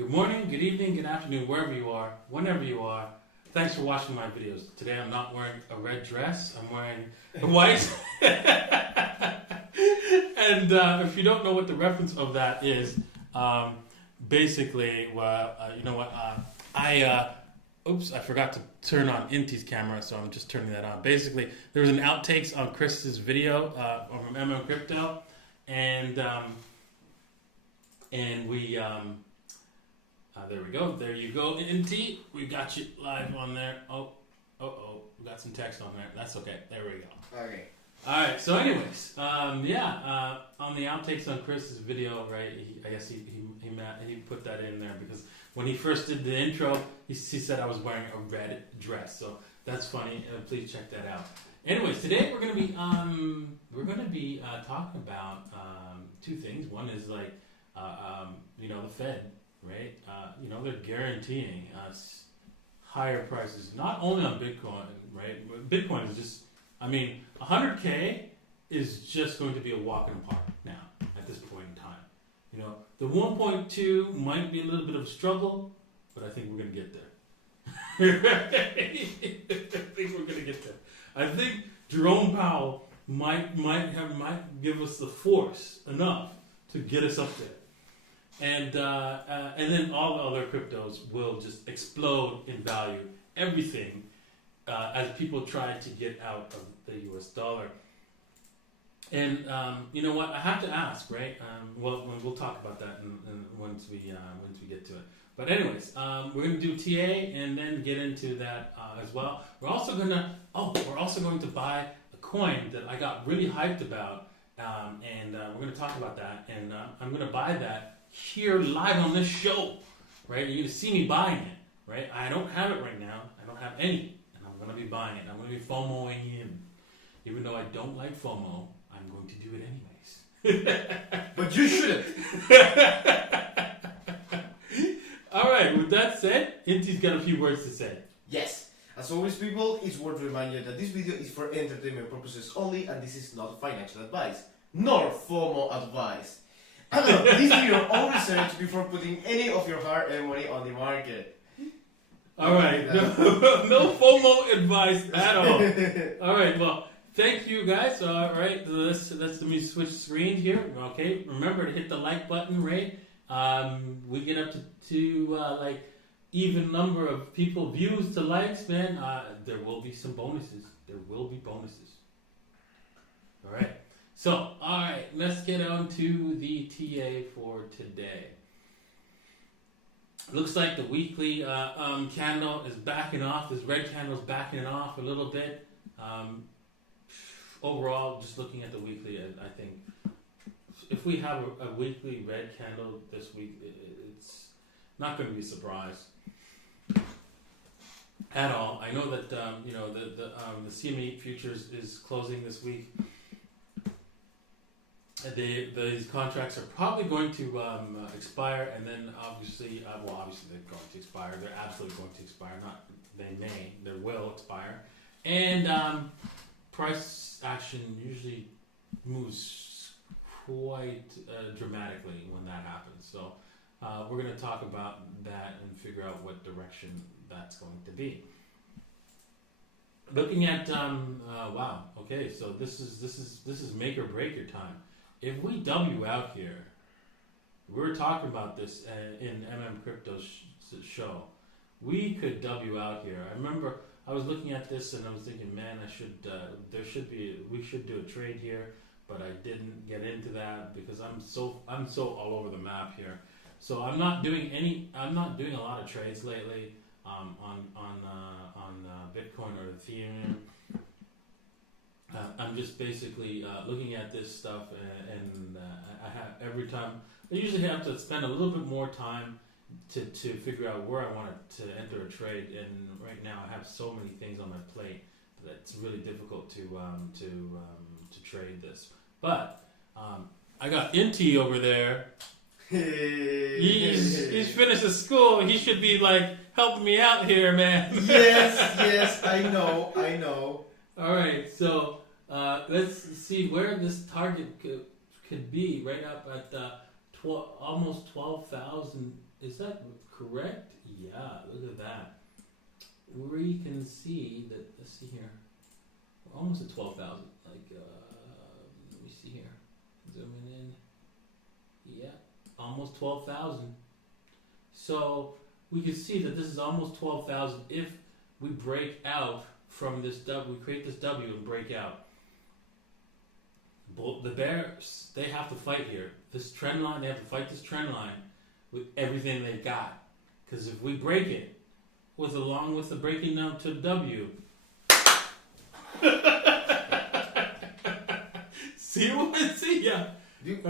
Good morning, good evening, good afternoon, wherever you are, whenever you are. Thanks for watching my videos. Today I'm not wearing a red dress, I'm wearing a white. And if you don't know what the reference of that is, basically, you know what, oops, I forgot to turn on Inti's camera, so I'm just turning that on. Basically, there was an outtakes on Chris's video from MMCrypto, and we, there we go. There you go, Inti. We got you live on there. We got some text on there. That's okay. There we go. Okay. All right. So, anyways, on the outtakes on Chris's video, right? I guess he put that in there because when he first did the intro, he said I was wearing a red dress. So that's funny. Please check that out. Anyways, today we're gonna be talking about two things. One is like the Fed. Right, they're guaranteeing us higher prices, not only on Bitcoin, right? Bitcoin is just, 100K is just going to be a walk in the park now at this point in time. The 1.2 might be a little bit of a struggle, but I think we're going to get there. I think Jerome Powell might give us the force enough to get us up there. And then all the other cryptos will just explode in value. Everything as people try to get out of the U.S. dollar. And you know what? I have to ask, right? We'll talk about that once we get to it. But anyways, we're going to do TA and then get into that as well. We're also going to buy a coin that I got really hyped about, and we're going to talk about that. And I'm going to buy that here live on this show, right? You're going to see me buying it, right? I don't have it right now. I don't have any, and I'm going to be buying it. I'm going to be FOMOing in. Even though I don't like FOMO, I'm going to do it anyways. But you shouldn't. All right, with that said, Inti's got a few words to say. Yes. As always, people, it's worth reminding you that this video is for entertainment purposes only, and this is not financial advice, nor FOMO advice. This is your own research before putting any of your hard-earned money on the market. All right, no FOMO advice at all. All right, well, thank you guys. All right, let me switch screen here. Okay, remember to hit the like button, right? We get up to even number of people views to likes, man. There will be some bonuses. There will be bonuses. All right. So, alright, let's get on to the TA for today. Looks like the weekly candle is backing off. This red candle is backing off a little bit. Overall, just looking at the weekly, I think if we have a weekly red candle this week, it's not going to be a surprise at all. I know that the CME futures is closing this week. These contracts are probably going to expire, and then obviously they're going to expire. They're absolutely going to expire. Not they may, they will expire. And price action usually moves quite dramatically when that happens. So we're going to talk about that and figure out what direction that's going to be. Looking at wow, okay, so this is make or break your time. If we W out here, we were talking about this in MMCrypto's show. We could W out here. I remember I was looking at this and I was thinking, man, we should do a trade here, but I didn't get into that because I'm so all over the map here. So I'm not doing a lot of trades lately on Bitcoin or Ethereum. I'm just basically looking at this stuff, and I usually have to spend a little bit more time to figure out where I want to enter a trade. And right now, I have so many things on my plate that it's really difficult to trade this. But I got Inti over there. He's finished his school. He should be like helping me out here, man. Yes, I know. All right, so let's see where this target could be. Right up at almost 12,000 is that correct? Yeah, look at that. We can see that, let's see here. We're almost at 12,000. Let me see here. Zooming in. Yeah, almost 12,000. So we can see that this is almost 12,000 if we break out from this W. We create this W and break out. The bears, they have to fight here. This trend line, they have to fight this trend line with everything they've got. Because if we break it, along with the breaking down to W, see what I see? Yeah. Did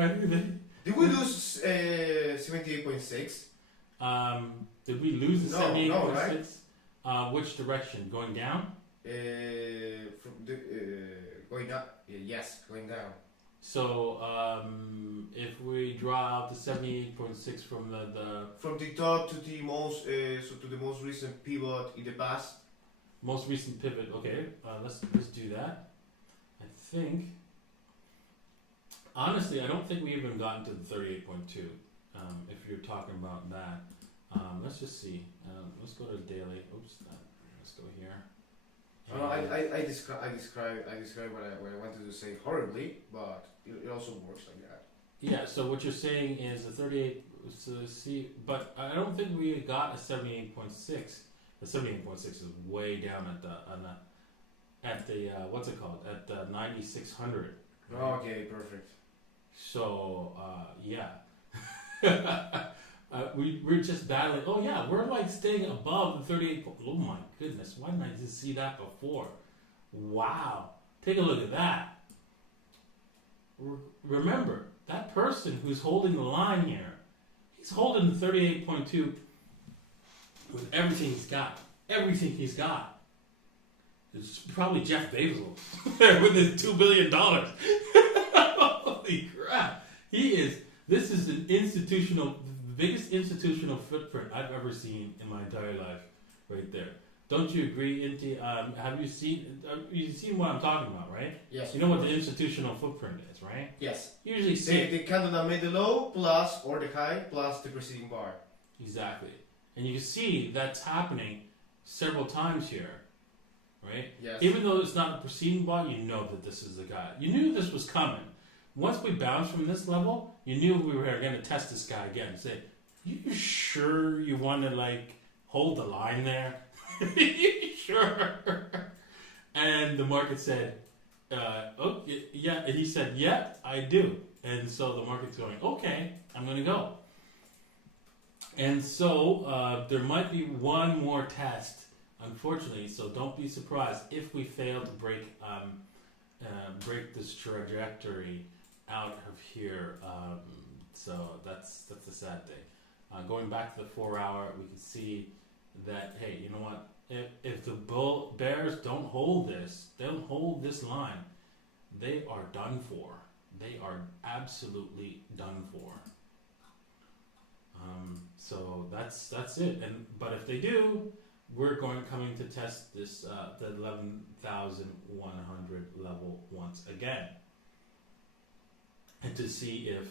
we lose 78.6? Did we lose the No, 78.6? Right? Which direction? Going down? Going up. Yes, going down. So if we draw out the 78.6 from the from the top to the most to the most recent pivot in the past. Most recent pivot. Okay, let's do that. I think. Honestly, I don't think we even gotten to the 38.2. If you're talking about that, let's just see. Let's go to daily. Oops, let's go here. I describe what I wanted to say horribly, but it also works like that. Yeah. So what you're saying is the 38. So see, but I don't think we got a 78.6. The 78.6 is way down at the what's it called, at the 9600. Right? Okay, perfect. So yeah. We're just battling. Oh yeah, we're like staying above the 38. Oh my goodness, why didn't I just see that before? Wow, take a look at that. Remember, that person who's holding the line here, he's holding the 38.2 with everything he's got. Everything he's got. It's probably Jeff Bezos with his $2 billion. Holy crap. This is an the biggest institutional footprint I've ever seen in my entire life, right there. Don't you agree, Inti? Have you seen what I'm talking about, right? Yes. You know what the institutional footprint is, right? Yes. Usually see the candle that made the low plus or the high plus the preceding bar. Exactly, and you can see that's happening several times here, right? Yes. Even though it's not a preceding bar, you know that this is the guy. You knew this was coming. Once we bounced from this level, you knew we were going to test this guy again. Say, you sure you want to hold the line there? You sure? And the market said, oh yeah. And he said, yeah, I do. And so the market's going, okay, I'm going to go. And so there might be one more test, unfortunately. So don't be surprised if we fail to break this trajectory out of here. So that's the sad thing. Going back to the 4 hour, we can see that, hey, you know what? If the bears don't hold this line, they are done for. They are absolutely done for. So that's it. But if they do, we're coming to test this the 11,100 level once again, and to see if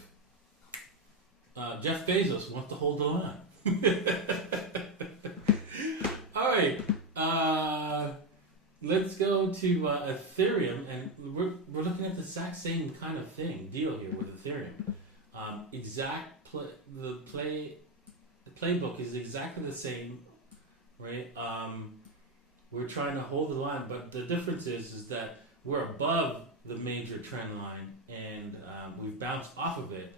Jeff Bezos wants to hold the line. All right, let's go to Ethereum, and we're looking at the exact same kind of deal here with Ethereum. The playbook is exactly the same, right? We're trying to hold the line, but the difference is that we're above the major trend line, and we've bounced off of it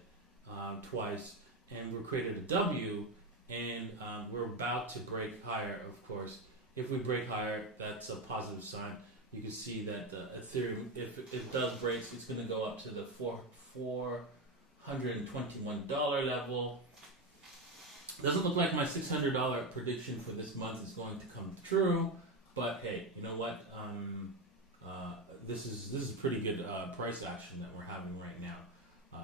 twice, and we've created a W, and we're about to break higher, of course. If we break higher, that's a positive sign. You can see that the Ethereum, if it does break, it's going to go up to the $421 level. Doesn't look like my $600 prediction for this month is going to come true, but hey, you know what? This is pretty good price action that we're having right now.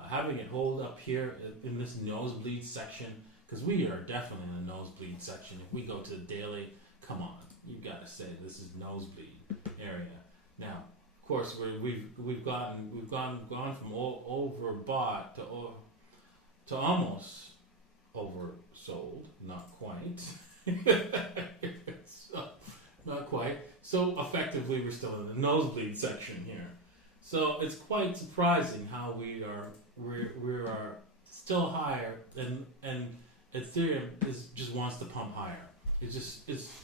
Having it hold up here in this nosebleed section, because we are definitely in the nosebleed section. If we go to the daily, come on, you've got to say this is nosebleed area. Now, of course, we've gone from overbought to almost oversold, not quite. So, not quite. So effectively, we're still in the nosebleed section here. So it's quite surprising how we are still higher, and Ethereum just wants to pump higher.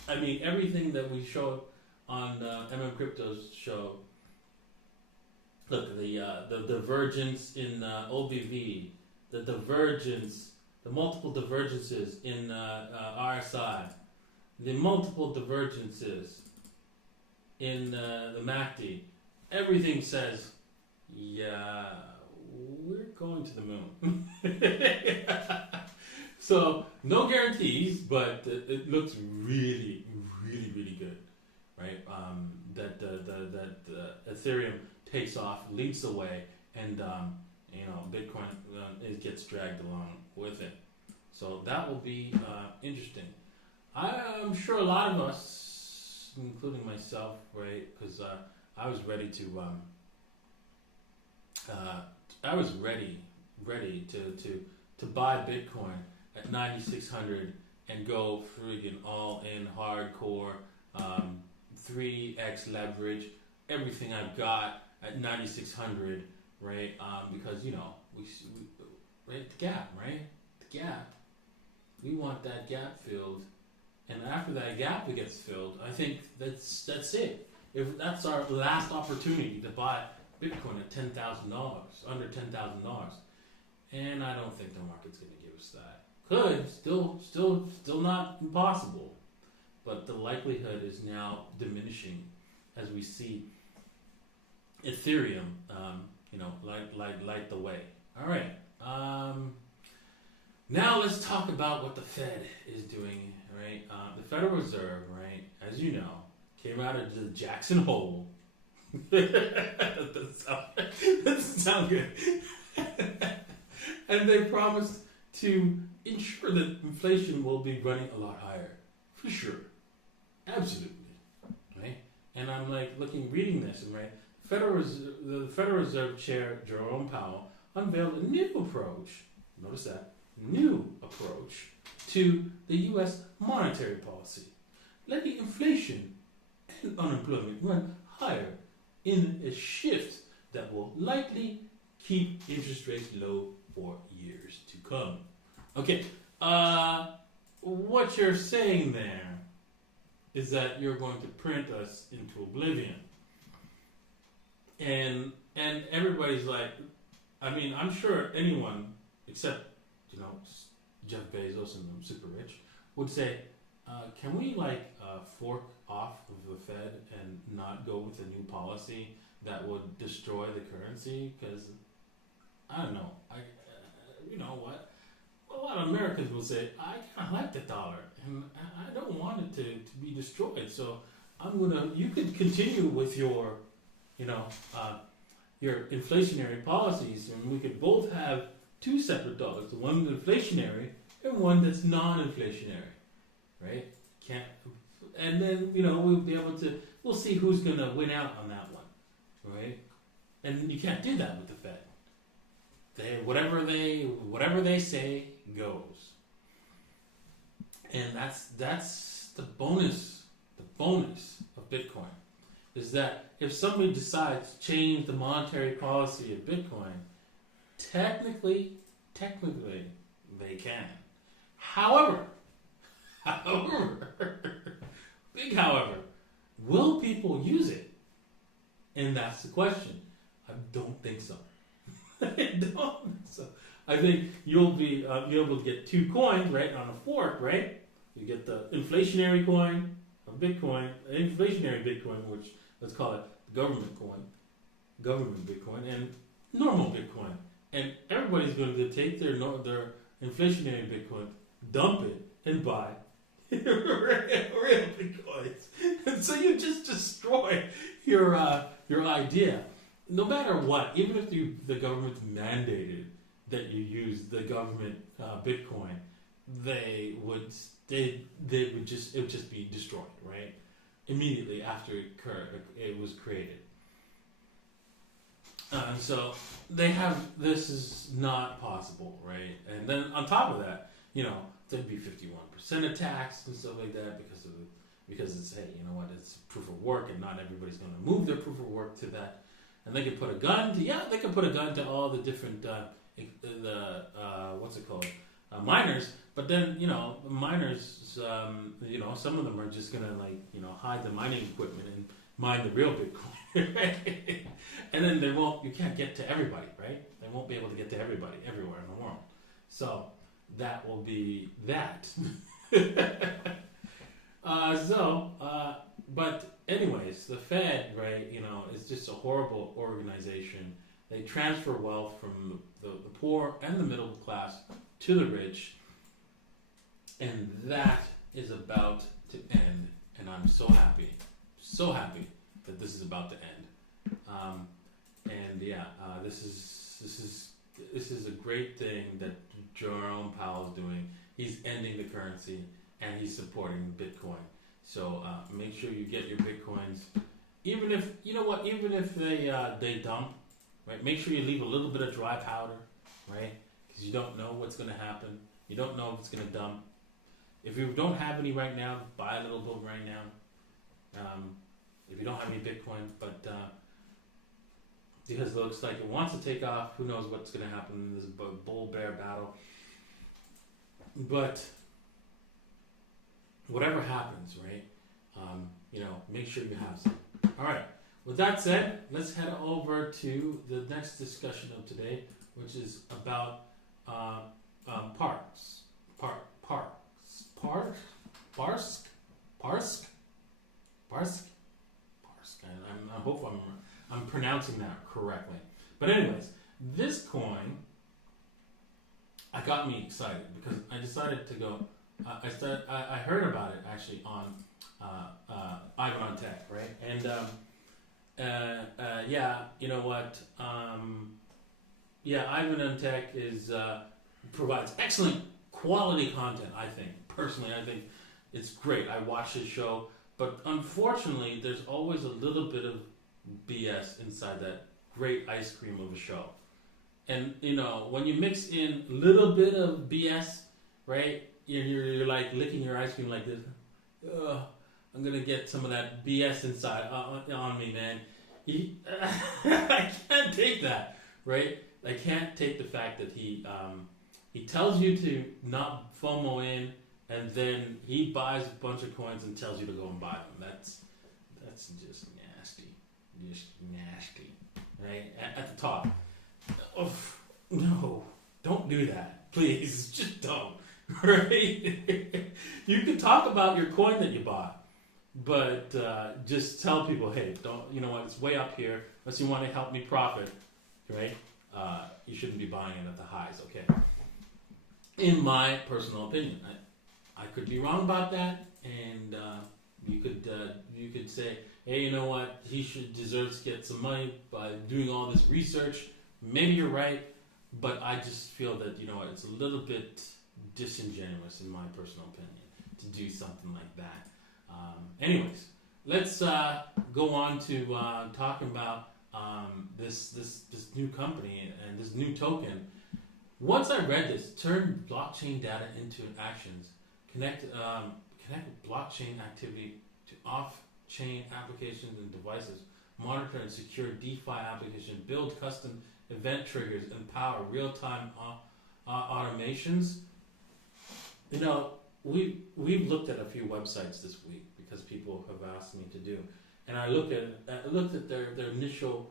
I mean, everything that we showed on MMCrypto's show. Look, the divergence in OBV, the multiple divergences in RSI, the multiple divergences in the MACD, everything says, yeah, we're going to the moon. So, no guarantees, but it looks really, really, really good, right? That Ethereum takes off, leads the way, and Bitcoin it gets dragged along with it. So that will be interesting. I'm sure a lot of us, including myself, right? Because I was ready to. I was ready to buy Bitcoin at 9,600 and go friggin' all in hardcore, 3x leverage, everything I've got at 9,600, right? Because we right, the gap, right? The gap. We want that gap filled, and after that gap gets filled, I think that's it. If that's our last opportunity to buy Bitcoin at $10,000, under $10,000, and I don't think the market's going to give us that. Could still not impossible, but the likelihood is now diminishing as we see Ethereum, light the way. All right. Now let's talk about what the Fed is doing. Right. The Federal Reserve, right, as you know, came out of the Jackson Hole. That doesn't sound good. And they promised to ensure that inflation will be running a lot higher, for sure, absolutely, right? And I'm reading this, and right, the Federal Reserve Chair Jerome Powell unveiled a new approach. Notice that new approach to the U.S. monetary policy, letting inflation and unemployment run higher in a shift that will likely keep interest rates low for years to come. Okay, what you're saying there is that you're going to print us into oblivion. And everybody's like, I mean, I'm sure anyone except, Jeff Bezos and I'm super rich would say, can we fork off of the Fed and not go with a new policy that would destroy the currency? Because I don't know. You know what? A lot of Americans will say, I kind of like the dollar, and I don't want it to be destroyed. So you could continue with your inflationary policies, and we could both have two separate dollars, one inflationary and one that's non-inflationary, right? And then we'll be able to. We'll see who's going to win out on that one, right? And you can't do that with the Fed. Whatever they say goes, and that's the bonus. The bonus of Bitcoin is that if somebody decides to change the monetary policy of Bitcoin, technically they can. However, big however, will people use it? And that's the question. I don't think so. I think you'll be able to get two coins, right, on a fork, right? You get the inflationary coin of Bitcoin, inflationary Bitcoin, which let's call it government Bitcoin, and normal Bitcoin. And everybody's going to take their inflationary Bitcoin, dump it, and buy real Bitcoins. And so you just destroy your idea. No matter what, even if the government's mandated that you use the government Bitcoin, it would just be destroyed, right? Immediately after it was created. So this is not possible, right? And then on top of that, there'd be 51% of tax and stuff like that because it's, hey, you know what, it's proof of work and not everybody's going to move their proof of work to that. And they could put a gun to all the different what's it called, miners. But then miners, some of them are just gonna hide the mining equipment and mine the real Bitcoin, right? And then you can't get to everybody, right? They won't be able to get to everybody everywhere in the world. So that will be that. But anyways, the Fed, right, is just a horrible organization. They transfer wealth from the poor and the middle class to the rich, and that is about to end. And I'm so happy that this is about to end. This is a great thing that Jerome Powell is doing. He's ending the currency and he's supporting Bitcoin. So make sure you get your Bitcoins, even if they dump, right? Make sure you leave a little bit of dry powder, right? Because you don't know what's going to happen. You don't know if it's going to dump. If you don't have any right now, buy a little bit right now. If you don't have any Bitcoin, but because it looks like it wants to take off, who knows what's going to happen in this bull-bear battle. But whatever happens, right? Make sure you have some. All right. With that said, let's head over to the next discussion of today, which is about PARSIQ. I hope I'm pronouncing that correctly. But anyways, this coin got me excited because I decided to go. I heard about it actually on Ivan on Tech, right? And you know what? Ivan on Tech provides excellent quality content. I think it's great. I watch his show, but unfortunately, there's always a little bit of BS inside that great ice cream of a show. And when you mix in a little bit of BS, right? You're like licking your ice cream like this. Ugh, I'm gonna get some of that BS inside on me, man. I can't take that, right? I can't take the fact that he tells you to not FOMO in, and then he buys a bunch of coins and tells you to go and buy them. That's just nasty, right? At the top. Oh, no, don't do that, please. Just don't. Right? You can talk about your coin that you bought, but just tell people, hey, don't. You know what? It's way up here. Unless you want to help me profit, right? You shouldn't be buying it at the highs. Okay. In my personal opinion, I could be wrong about that, and you could say, hey, you know what? He deserves to get some money by doing all this research. Maybe you're right, but I just feel that it's a little bit disingenuous, in my personal opinion, to do something like that. Anyways, let's go on to talking about this new company and this new token. Once I read this, turn blockchain data into actions, connect blockchain activity to off-chain applications and devices, monitor and secure DeFi applications, build custom event triggers, and power real-time automations. We've looked at a few websites this week because people have asked me to do, and I looked at their initial,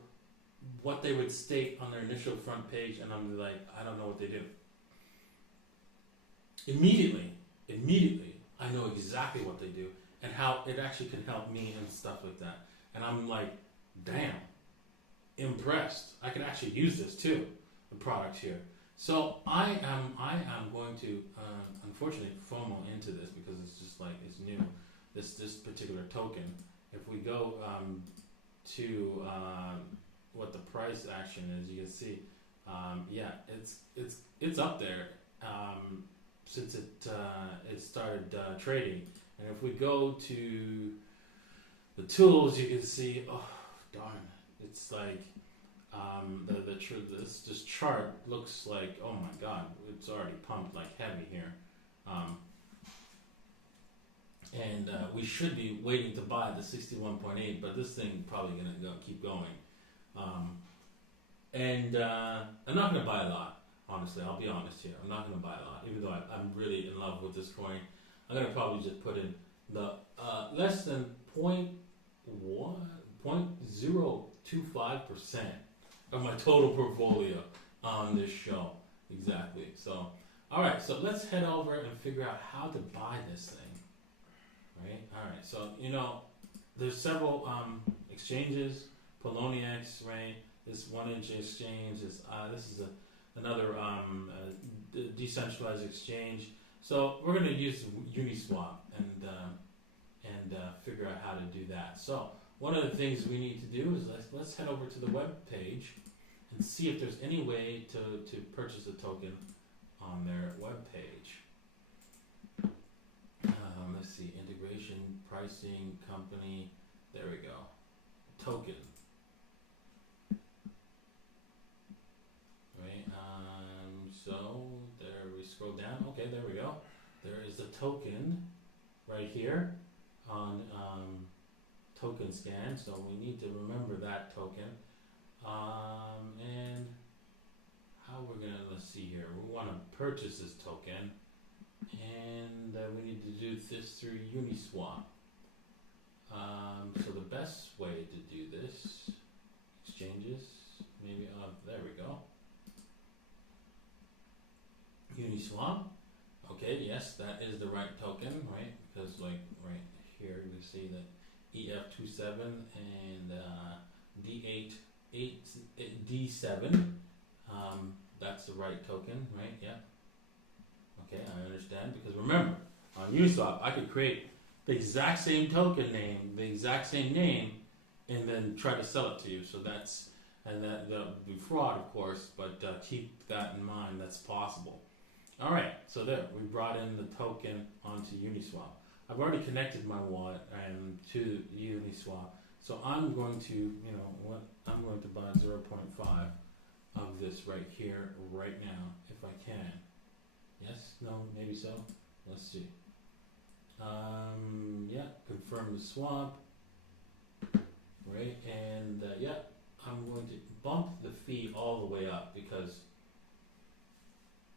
what they would state on their initial front page, and I'm like, I don't know what they do. Immediately, I know exactly what they do and how it actually can help me and stuff like that. And I'm like, damn, impressed. I can actually use this too, the product here. So I am going to unfortunately FOMO into this because it's just like it's new. This particular token. If we go to what the price action is, you can see, it's up there since it started trading. And if we go to the tools, you can see, oh darn, it's like this chart looks like, oh my god, it's already pumped like heavy here. And we should be waiting to buy the 61.8, but this thing probably gonna keep going. And I'm not gonna buy a lot. Honestly, I'll be honest here. I'm not gonna buy a lot, even though I'm really in love with this coin. I'm gonna probably just put in the less than 0.025% of my total portfolio on this show. Exactly. So, all right. So let's head over and figure out how to buy this thing. Right. All right. So there's several exchanges. Poloniex, right? This 1inch exchange is this is another decentralized exchange. So we're going to use Uniswap and figure out how to do that. So one of the things we need to do is let's head over to the web page and see if there's any way to purchase a token on their web page. Let's see, integration, pricing, company. There we go. Token. Right. So there we scroll down. Okay, there we go. There is a token right here on token scan. So we need to remember that token. And how we're gonna, let's see here. We want to purchase this token, and we need to do this through Uniswap. So the best way to do this, exchanges, maybe. There we go. Uniswap. Okay, yes, that is the right token, right? Because like right here you see that EF27 and D7. That's the right token, right? Yeah. Okay, I understand. Because remember, on Uniswap, I could create the exact same token name, the exact same name, and then try to sell it to you. So that would be fraud, of course, but keep that in mind. That's possible. All right, so there, we brought in the token onto Uniswap. I've already connected my wallet to Uniswap, so I'm going to, I'm going to buy 0.5 of this right here, right now, if I can. Yes? No? Maybe so? Let's see. Yeah, confirm the swap. Right, and yeah, I'm going to bump the fee all the way up because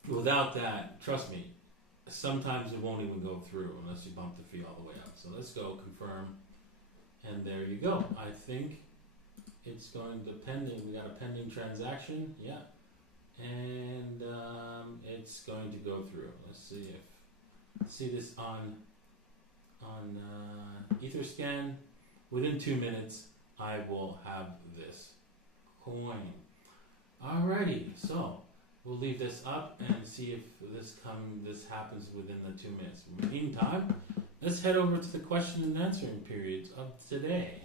without that, trust me, sometimes it won't even go through unless you bump the fee all the way up. So let's go confirm, and there you go. I think it's going to pending. We got a pending transaction, yeah, and it's going to go through. Let's see this on Etherscan. Within 2 minutes, I will have this coin. Alrighty, so we'll leave this up and see if this happens within the 2 minutes. In the meantime, let's head over to the question and answering periods of today.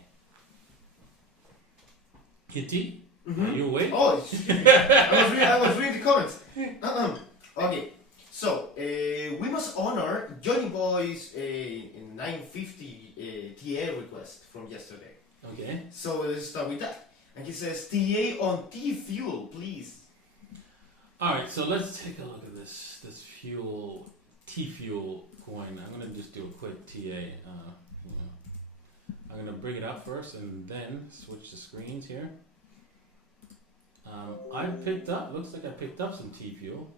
Kitty, are you awake? Oh, I was reading the comments. Okay, so we must honor Johnny Boy's 950 TA request from yesterday. Okay. So let's start with that. And he says, TA on Tfuel, please. Alright, so let's take a look at this Tfuel coin. I'm going to just do a quick TA. I'm going to bring it up first and then switch the screens here. Looks like I picked up some Tfuel.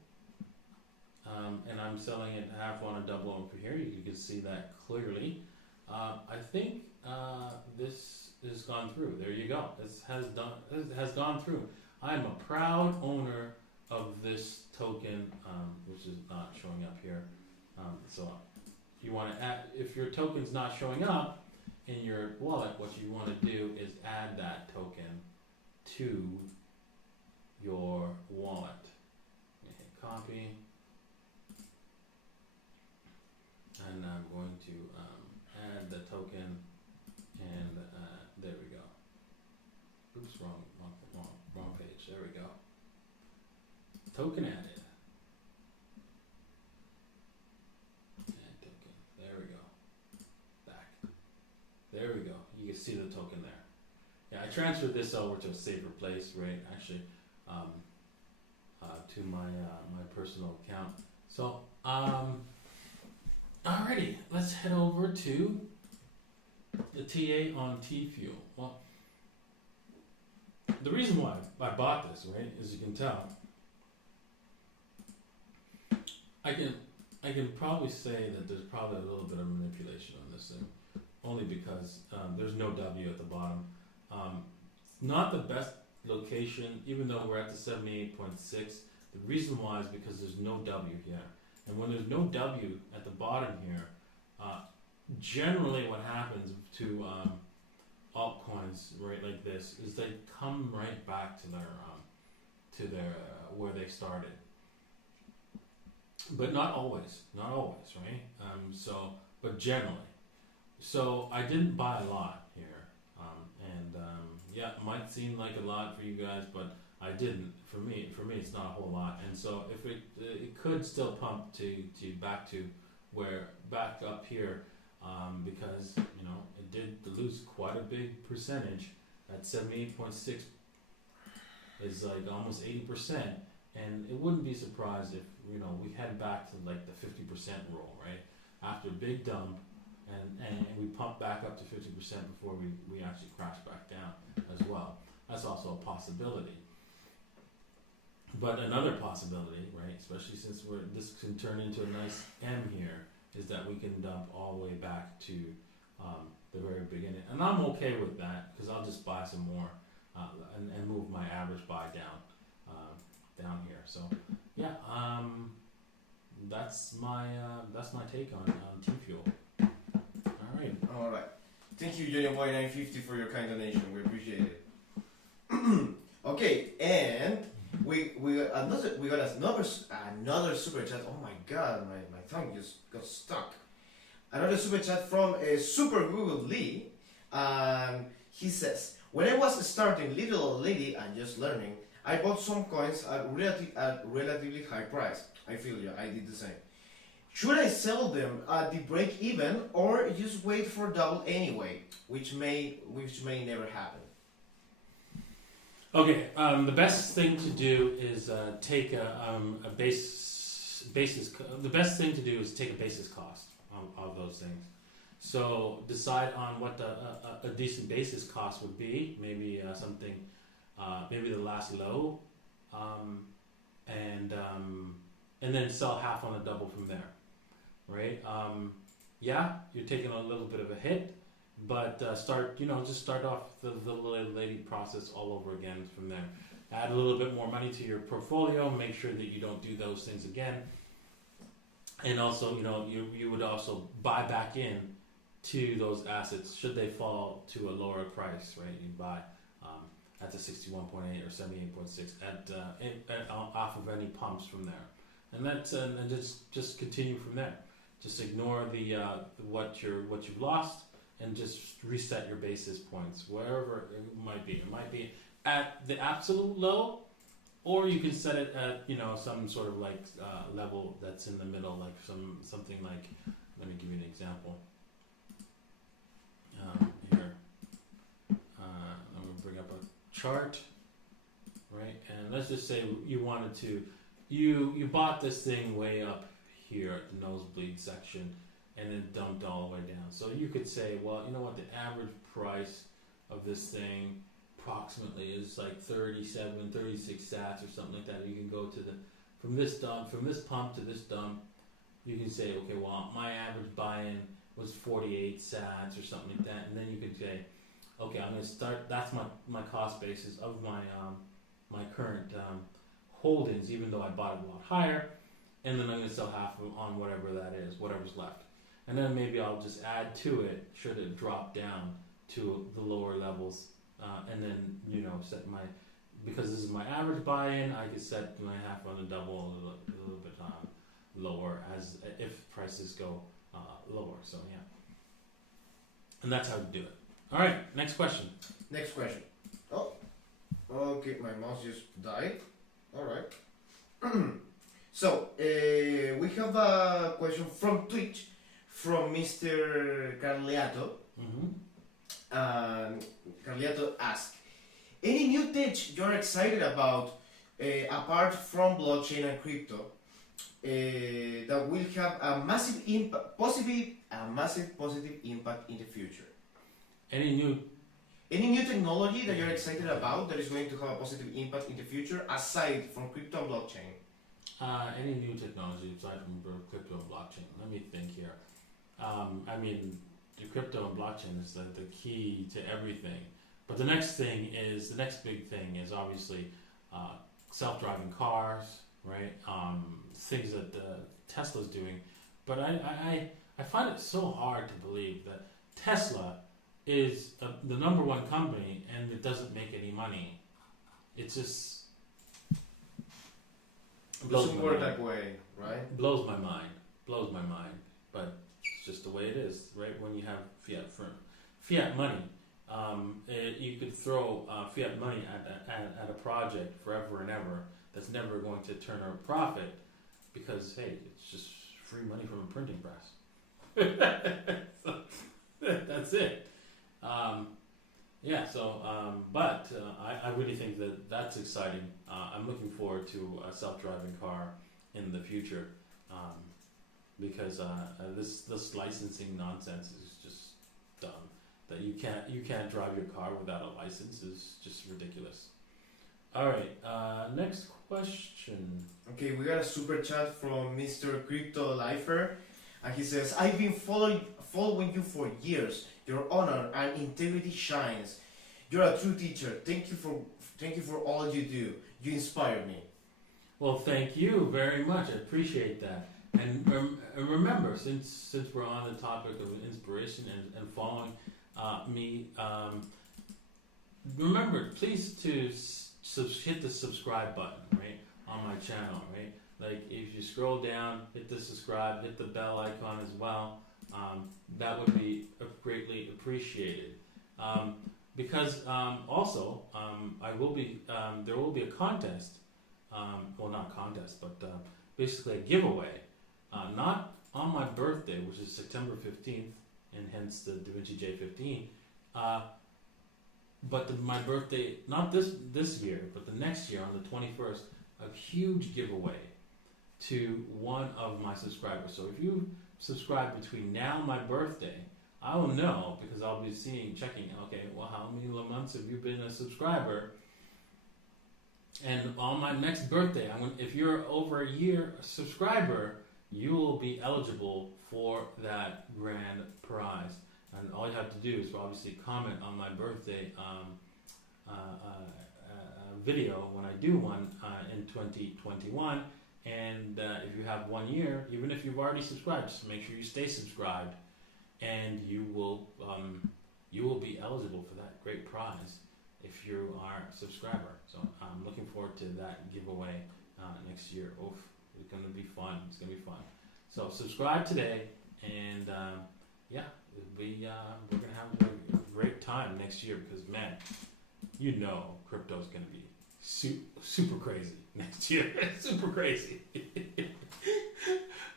And I'm selling it half on a double over here. You can see that clearly. I think this has gone through. There you go. It has gone through. I'm a proud owner of this token, which is not showing up here. So you want to add, if your token's not showing up in your wallet, what you want to do is add that token to your wallet. Hit copy, and I'm going to add the token, and there we go. Oops, wrong page. There we go. Token added. Add token. There we go. Back. There we go. You can see the token there. Yeah, I transferred this over to a safer place, right? Actually, to my my personal account. So Alrighty, let's head over to the TA on Tfuel. Well, the reason why I bought this, right, as you can tell, I can probably say that there's probably a little bit of manipulation on this thing, only because there's no W at the bottom. It's not the best location, even though we're at the 78.6. The reason why is because there's no W here. And when there's no W at the bottom here, generally what happens to altcoins right like this is they come right back to their where they started. But not always, right? But generally. So I didn't buy a lot here, yeah, it might seem like a lot for you guys, but I didn't. For me, it's not a whole lot. And so if it could still pump to back up here, because it did lose quite a big percentage. At 78.6 is like almost 80%, and it wouldn't be surprised if we head back to like the 50% rule, right? After a big dump, and we pump back up to 50% before we actually crash back down as well. That's also a possibility. But another possibility, right, especially since this can turn into a nice M here, is that we can dump all the way back to the very beginning. And I'm okay with that, because I'll just buy some more and move my average buy down here. So yeah, that's my take on Tfuel. All right. Thank you, Johnny Boy 950, for your kind donation. We appreciate it. Okay, and we got another super chat. Oh my God, my tongue just got stuck. Another super chat from Super Google Lee, and he says, "When I was starting little lady and just learning, I bought some coins at relatively high price. I feel you. I did the same. Should I sell them at the break even or just wait for double anyway, which may never happen?" Okay, the best thing to do is take a basis. The best thing to do is take a basis cost of those things. So decide on what a decent basis cost would be. Maybe something, maybe the last low, and then sell half on a double from there. Right? Yeah, you're taking a little bit of a hit, but just start off the lady process all over again from there. Add a little bit more money to your portfolio. Make sure that you don't do those things again. And also, you would also buy back in to those assets should they fall to a lower price, right? You buy at the 61.8 or 78.6 off of any pumps from there, and that's and just continue from there. Just ignore the what you've lost, and just reset your basis points wherever it might be. It might be at the absolute low, or you can set it at some sort of like level that's in the middle, like something like. Let me give you an example. Here, I'm gonna bring up a chart, right? And let's just say you bought this thing way up here at the nosebleed section and then dumped all the way down. So you could say, well, you know what, the average price of this thing approximately is like 37, 36 sats or something like that. You can go to from this pump to this dump, you can say, okay, well, my average buy-in was 48 sats or something like that. And then you could say, okay, I'm going to start, that's my cost basis of my current holdings, even though I bought it a lot higher. And then I'm going to sell half on whatever that is, whatever's left. And then maybe I'll just add to it should it drop down to the lower levels. And then, set because this is my average buy-in, I could set my half on the double a little bit lower as if prices go lower. So, yeah. And that's how to do it. All right, next question. Oh, okay, my mouse just died. All right. So, we have a question from Twitch from Mr. Carliato. Carliato asks, any new tech you're excited about apart from blockchain and crypto? that will have a massive impact, possibly a massive positive impact in the future. Any new technology that you're excited about that is going to have a positive impact in the future aside from crypto and blockchain? Any new technology aside from crypto and blockchain? Let me think here. I mean, the crypto and blockchain is the key to everything. But the next big thing is obviously self-driving cars, right? Things that Tesla's doing. But I find it so hard to believe that Tesla is the number one company and it doesn't make any money. It's just Doesn't work that way, right? Blows my mind. But it's just the way it is, right? When you have fiat money, you could throw fiat money at a project forever and ever that's never going to turn a profit because, hey, it's just free money from a printing press. So, that's it. But I really think that's exciting. I'm looking forward to a self-driving car in the future because this licensing nonsense is just dumb. That you can't drive your car without a license is just ridiculous. All right, next question. Okay, we got a super chat from Mr. Crypto Lifer, and he says, "I've been following you for years. Your honor and integrity shines. You're a true teacher. Thank you for all you do. You inspire me." Well, thank you very much. I appreciate that. And remember, since we're on the topic of inspiration and following me, remember, please to hit the subscribe button, right, on my channel, right? Like, if you scroll down, hit the subscribe, hit the bell icon as well. That would be greatly appreciated. Because also, there will be a contest. Well, not contest, but basically a giveaway. Not on my birthday, which is September 15th, and hence the Davinci J15. But my birthday, not this year, but the next year on the 21st, a huge giveaway to one of my subscribers. So if you subscribe between now and my birthday, I will know because I'll be checking, okay, well, how many months have you been a subscriber? And on my next birthday, if you're over a year a subscriber, you will be eligible for that grand prize. And all you have to do is obviously comment on my birthday video when I do one in 2021. And if you have 1 year, even if you've already subscribed, just make sure you stay subscribed, and you will be eligible for that great prize if you are a subscriber. So I'm looking forward to that giveaway next year. Oof, it's gonna be fun. So subscribe today, and we're gonna have a great time next year because, man, crypto's gonna be super crazy next year. Super crazy.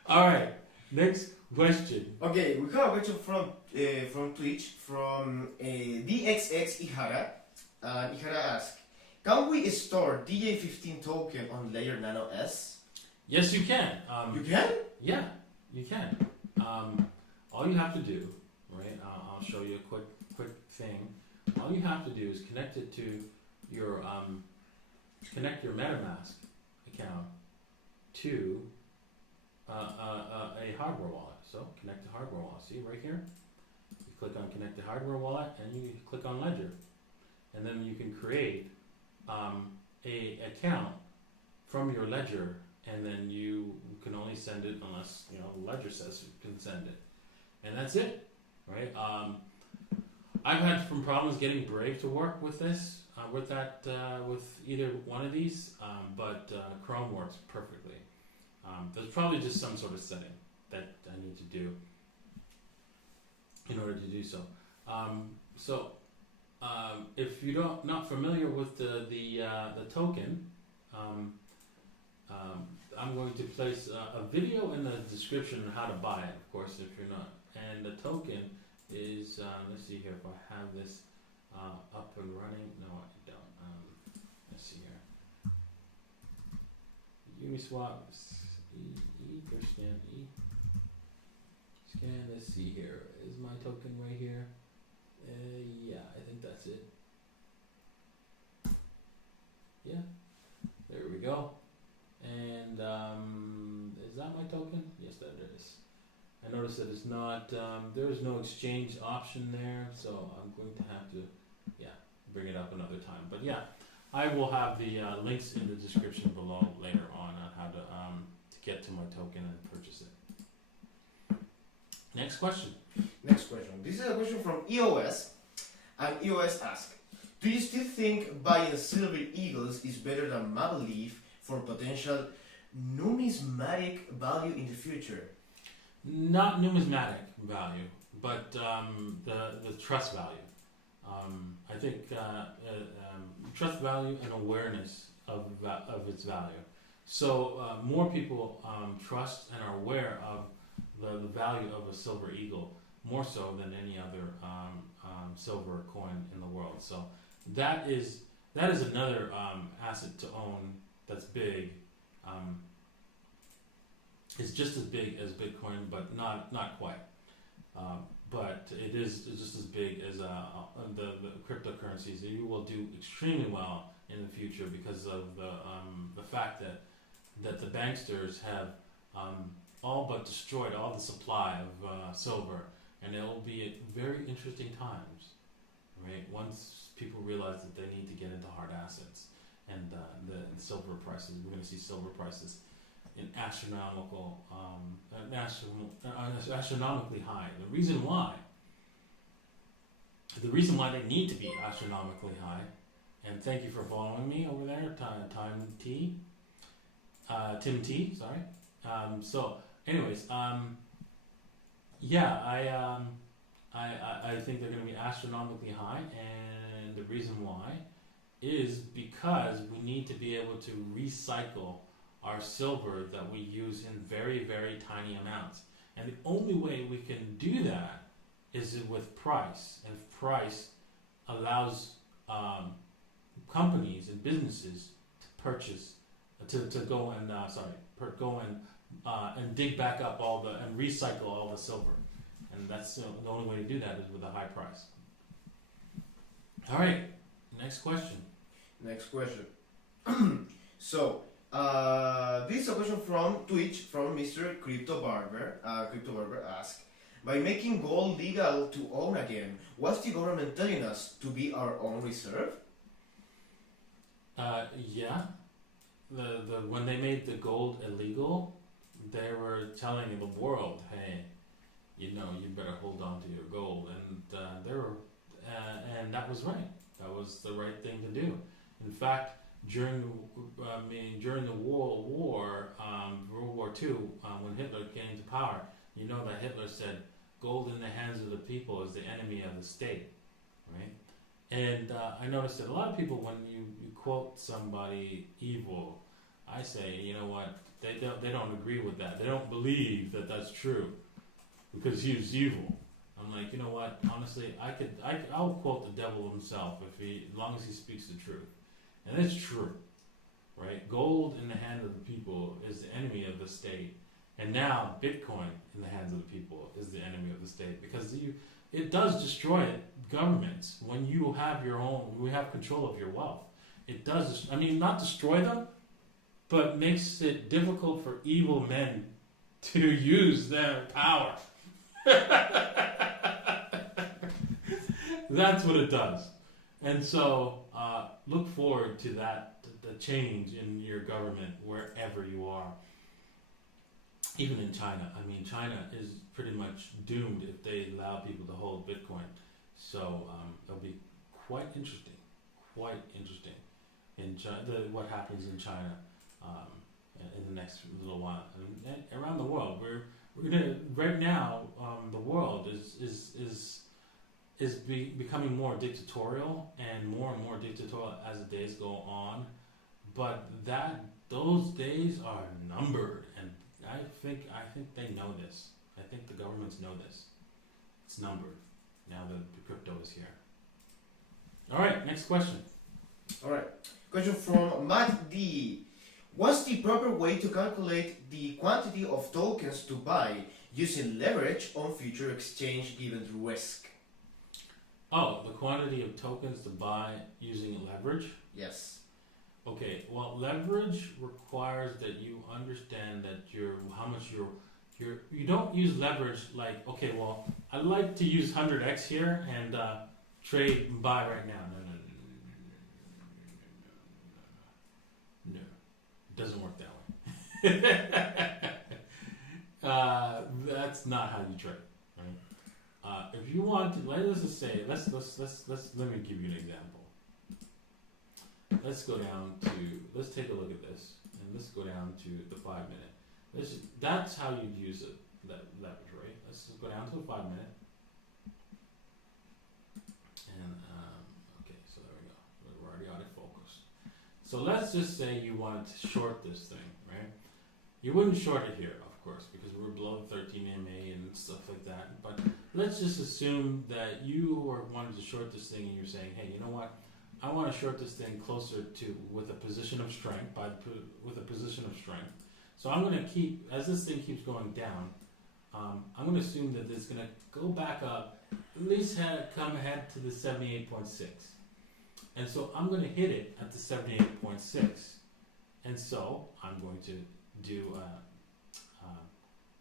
All right, next question. Okay, we have a question from Twitch from DXX Ihara. Ihara asks, "Can we store DJ15 token on layer Nano S?" Yes, you can. You can? Yeah, you can. All you have to do, right? I'll show you a quick thing. All you have to do is connect it to your MetaMask account to a hardware wallet. So connect the hardware wallet. See right here? You click on connect the hardware wallet, and you click on Ledger, and then you can create a account from your Ledger, and then you can only send it unless Ledger says you can send it, and that's it, right? I've had some problems getting Brave to work with this, with either one of these, but Chrome works perfectly. There's probably just some sort of setting that I need to do in order to do so. If you're not familiar with the token, I'm going to place a video in the description on how to buy it, of course, if you're not. And the token is, let's see here, if I have this up and running. No, I don't. Let's see here. Uniswap First scan E. Scan. Let's see here. Is my token right here? Yeah, I think that's it. Yeah. There we go. And is that my token? Yes, that is. I noticed that it's not. There is no exchange option there, so I'm going to have to, bring it up another time. But yeah, I will have the links in the description below later on how to get to my token and purchase it. Next question. Next question. This is a question from EOS, and EOS asks, do you still think buying silver eagles is better than maple leaf for potential numismatic value in the future? Not numismatic value, but the trust value. I think trust value and awareness of its value. So more people trust and are aware of the value of a silver eagle, more so than any other silver coin in the world. So that is another asset to own that's big. It's just as big as Bitcoin, but not quite. But it's just as big as the cryptocurrencies. You will do extremely well in the future because of the fact that the banksters have all but destroyed all the supply of silver, and it will be at very interesting times, right? Once people realize that they need to get into hard assets, and the silver prices, we're going to see silver prices in astronomically high. The reason why they need to be astronomically high, and thank you for following me over there, Tim T. Sorry. So, anyways, I think they're going to be astronomically high, and the reason why is because we need to be able to recycle our silver that we use in very, very tiny amounts. And the only way we can do that is with price. And price allows companies and businesses to purchase, to go and dig back up and recycle all the silver. And that's the only way to do that is with a high price. All right, next question. So, this is a question from Twitch from Mr. Crypto Barber. Crypto Barber asks, by making gold legal to own again, what's the government telling us to be our own reserve? Yeah. When they made the gold illegal, they were telling the world, hey, you better hold on to your gold, and that was right. That was the right thing to do. In fact, during the World War II, when Hitler came to power, that Hitler said, "Gold in the hands of the people is the enemy of the state," right? And I noticed that a lot of people, when you quote somebody evil, I say, you know what? They don't agree with that. They don't believe that that's true because he was evil. I'm like, you know what? Honestly, I'll quote the devil himself as long as he speaks the truth. And it's true, right? Gold in the hands of the people is the enemy of the state. And now Bitcoin in the hands of the people is the enemy of the state, because it does destroy governments when you have we have control of your wealth. It does, not destroy them, but makes it difficult for evil men to use their power. That's what it does. And so look forward to the change in your government wherever you are. Even in China. China is pretty much doomed if they allow people to hold Bitcoin. So it'll be quite interesting in China, what happens in China in the next little while. And around the world, we're gonna right now. The world is becoming more dictatorial and more dictatorial as the days go on. But those days are numbered, and I think they know this. I think the governments know this. It's numbered now that the crypto is here. All right, next question. All right, question from Matt D. What's the proper way to calculate the quantity of tokens to buy using leverage on future exchange given the risk? Oh, the quantity of tokens to buy using leverage? Yes. Okay, well, leverage requires that you understand that you don't use leverage like, okay, well, I'd like to use 100x here and trade and buy right now. No, it doesn't work that way. That's not how you trade, right? If you want to, let's just say, let me give you an example. Let's go down to, let's take a look at this, and let's go down to the 5 minute. That's how you'd use it, leverage, right? Let's just go down to a 5 minute. And, okay, so there we go. We're already out of focus. So let's just say you wanted to short this thing, right? You wouldn't short it here, of course, because we're below 13 MA and stuff like that. But let's just assume that you wanted to short this thing and you're saying, hey, you know what? I want to short this thing closer to with a position of strength, with a position of strength. So I'm going to keep, as this thing keeps going down, I'm going to assume that it's going to go back up, at least come ahead to the 78.6. And so I'm going to hit it at the 78.6. And so I'm going to do a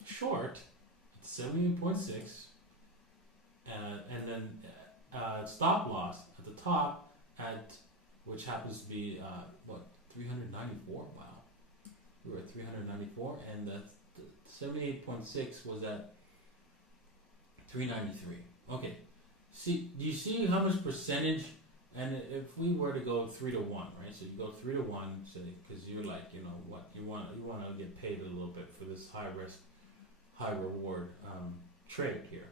short at 78.6, and then stop loss at the top, which happens to be 394. Wow, we were at 394, and the 78.6 was at 393. Okay, see, do you see how much percentage? And if we were to go 3 to 1, right? So you go 3 to 1, say, because you're like, you know what, you want to get paid a little bit for this high risk, high reward trade here.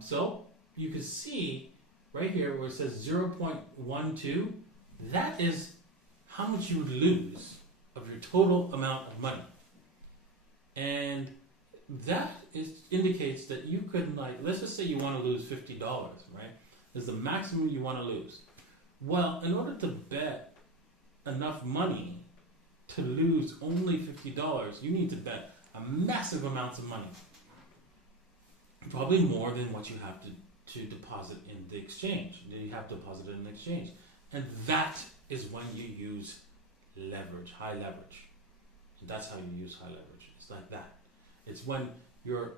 So you can see right here where it says 0.12, that is how much you would lose of your total amount of money. And that indicates that you could, like, let's just say you want to lose $50, right? Is the maximum you want to lose. Well, in order to bet enough money to lose only $50, you need to bet a massive amounts of money. Probably more than what you have to deposit in the exchange. You have to deposit it in the exchange. And that is when you use leverage, high leverage. That's how you use high leverage. It's like that. It's when your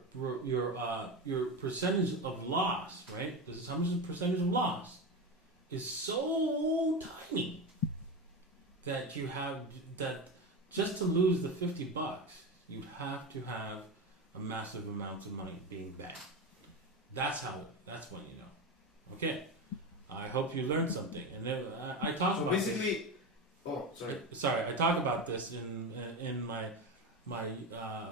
percentage of loss, right? This is how much the percentage of loss is so tiny that you have that just to lose the $50, you have to have a massive amount of money being banked. That's when you know. Okay, I hope you learned something. And then I talk about basically. This. Oh, sorry. Sorry, I talk about this in my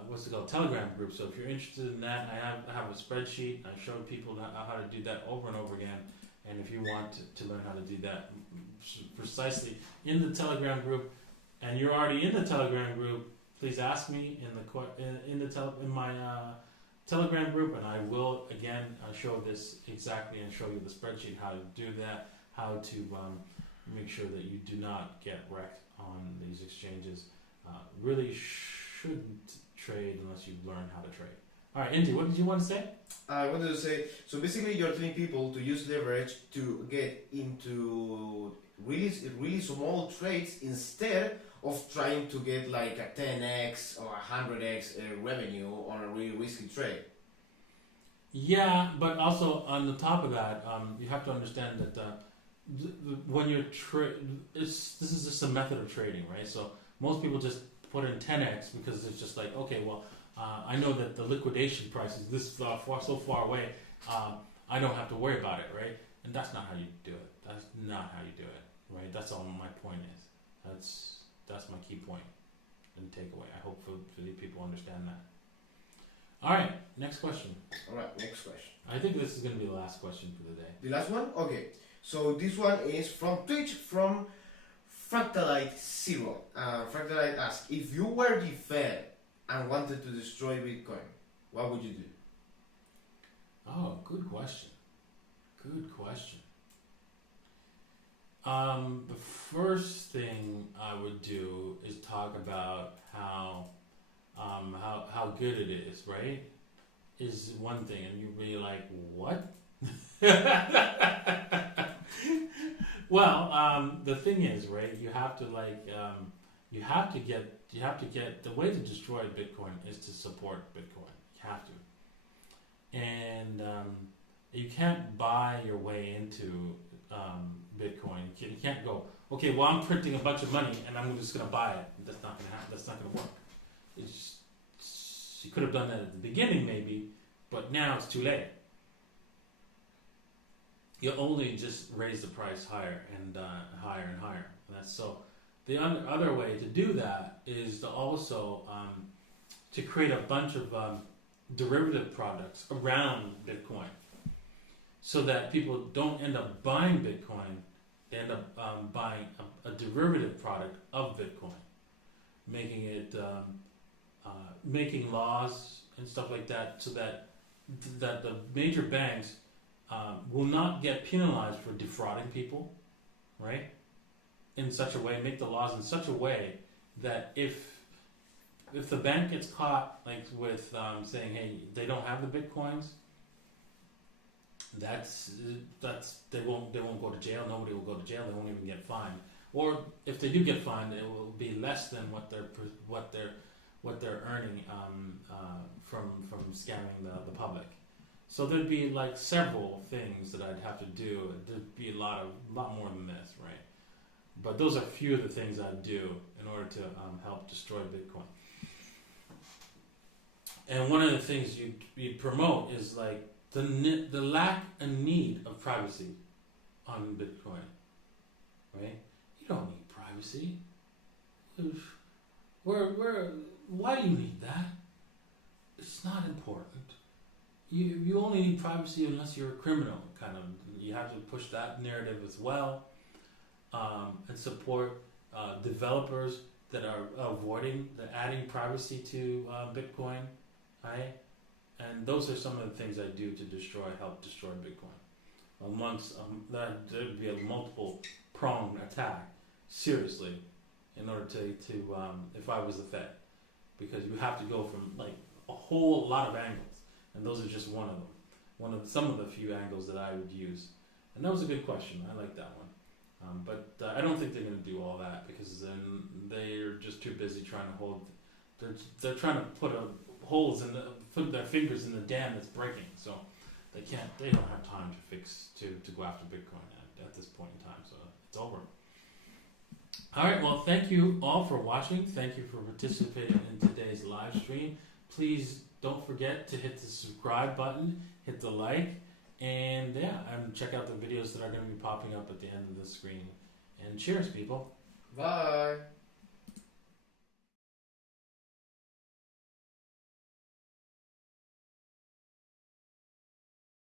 what's it called, Telegram group. So if you're interested in that, I have a spreadsheet. I show people how to do that over and over again. And if you want to learn how to do that precisely in the Telegram group, and you're already in the Telegram group, please ask me in my Telegram group, and I will again show this exactly and show you the spreadsheet how to do that, how to make sure that you do not get wrecked on these exchanges. Really shouldn't trade unless you learn how to trade. All right, Indy, what did you want to say? I wanted to say, so basically you're telling people to use leverage to get into really small trades instead of trying to get like a 10x or a 100x revenue on a really risky trade. Yeah, but also on the top of that, you have to understand that when you're this is just a method of trading, right? So most people just put in 10x because it's just like, okay, well, I know that the liquidation price is this so far away. I don't have to worry about it, right? And that's not how you do it. That's not how you do it, right? That's all my point is. That's my key point and takeaway. I hope for the people understand that. All right, next question. All right, next question. I think this is going to be the last question for the day. The last one? Okay. So this one is from Twitch, from Fractalite0. Fractalite asks, if you were the Fed and wanted to destroy Bitcoin, what would you do? Oh, good question. Good question. The first thing I would do is talk about how good it is, right? Is one thing, and you'd be like, what? Well, the thing is, right? You have to get the way to destroy Bitcoin is to support Bitcoin. You have to, and you can't buy your way into Bitcoin. You can't go, okay, well, I'm printing a bunch of money and I'm just going to buy it. That's not going to happen. That's not going to work. You could have done that at the beginning, maybe, but now it's too late. You only just raise the price higher and higher and higher. And that's so. The other way to do that is to also to create a bunch of derivative products around Bitcoin, so that people don't end up buying Bitcoin. They end up buying a derivative product of Bitcoin, making it making laws and stuff like that, so that the major banks will not get penalized for defrauding people, right? In such a way, make the laws in such a way that if the bank gets caught like with saying, hey, they don't have the Bitcoins, that's they won't go to jail. Nobody will go to jail. They won't even get fined. Or if they do get fined, it will be less than what they're earning from scamming the public. So there'd be like several things that I'd have to do. There'd be a lot more than this, right? But those are a few of the things I'd do in order to help destroy Bitcoin. And one of the things you promote is like the lack and need of privacy on Bitcoin, right? You don't need privacy. Why do you need that? It's not important. You only need privacy unless you're a criminal, kind of. You have to push that narrative as well, and support developers that are adding privacy to Bitcoin, right? And those are some of the things I do to help destroy Bitcoin. Amongst that, there'd be a multiple pronged attack, seriously, in order to if I was the Fed, because you have to go from like a whole lot of angles. And those are just one of them. Some of the few angles that I would use. And that was a good question. I like that one. But I don't think they're going to do all that, because then they're just too busy trying to hold. They're trying to put their fingers in the dam that's breaking. So they don't have time to go after Bitcoin at this point in time. So it's over. All right. Well, thank you all for watching. Thank you for participating in today's live stream. Please don't forget to hit the subscribe button, hit the like, and check out the videos that are going to be popping up at the end of the screen. And cheers, people. Bye.